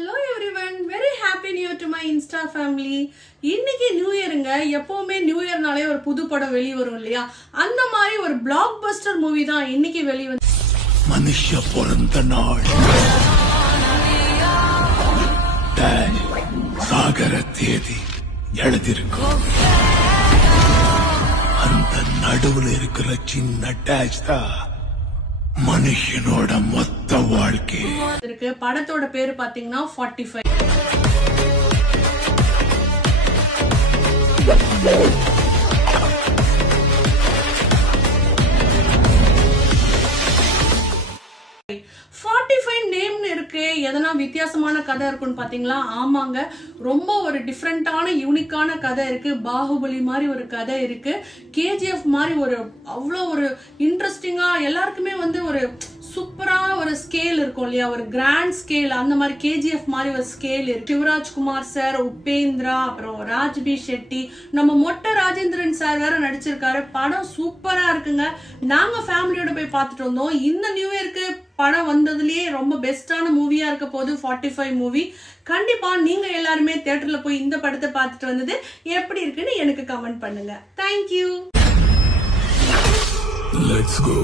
Hello everyone, very happy new year to my Insta family. இன்னைக்கு new இயருங்க. எப்பவுமே new இயர்னாலே ஒரு புது படம் வெளிய வரும் இல்லையா? அந்த மாதிரி ஒரு பிளாக் பஸ்டர் மூவி தான் இன்னைக்கு வெளிய வந்து மனுஷ பிறந்த நாள் சாகர தேதி எழுதிருக்கும். அந்த நடுவுல இருக்கிற சின்ன டேச் தான் மனுஷனோட மொத்த வாழ்க்கை இருக்கு. படத்தோட பேரு பாத்தீங்கன்னா 45. நேம்னு இருக்கு. எதனா வித்தியாசமான கதை இருக்குன்னு பாத்தீங்களா? ஆமாங்க, ரொம்ப ஒரு டிஃப்ரெண்டான யூனிக்கான கதை இருக்கு. பாகுபலி மாதிரி ஒரு கதை இருக்கு. கேஜிஎஃப் மாதிரி ஒரு அவ்வளோ ஒரு இன்ட்ரெஸ்டிங்கா எல்லாருக்குமே வந்து ஒரு சூப்பரா ஒரு ஸ்கேல் இருக்கும் இல்லையா, ஒரு கிராண்ட் ஸ்கேல். அந்த மாதிரி கேஜிஎஃப் மாதிரி ஒரு ஸ்கேல் இருக்கு. சிவராஜ்குமார் சார், உபேந்திரா, அப்புறம் ராஜ்பி ஷெட்டி, நம்ம மொட்டை ராஜேந்திரன் சார் வேற நடிச்சிருக்காரு. படம் சூப்பரா இருக்குங்க. நாங்க ஃபேமிலியோட போய் பார்த்துட்டு வந்தோம். இந்த நியூ இயருக்கு படம் வந்ததுலயே ரொம்ப பெஸ்டான மூவியா இருக்க போது 45 மூவி. கண்டிப்பா நீங்க எல்லாருமே தியேட்டர்ல போய் இந்த படத்தை பார்த்துட்டு வந்தது எப்படி இருக்குன்னு எனக்கு கமெண்ட் பண்ணுங்க. தேங்க்யூ. Let's go.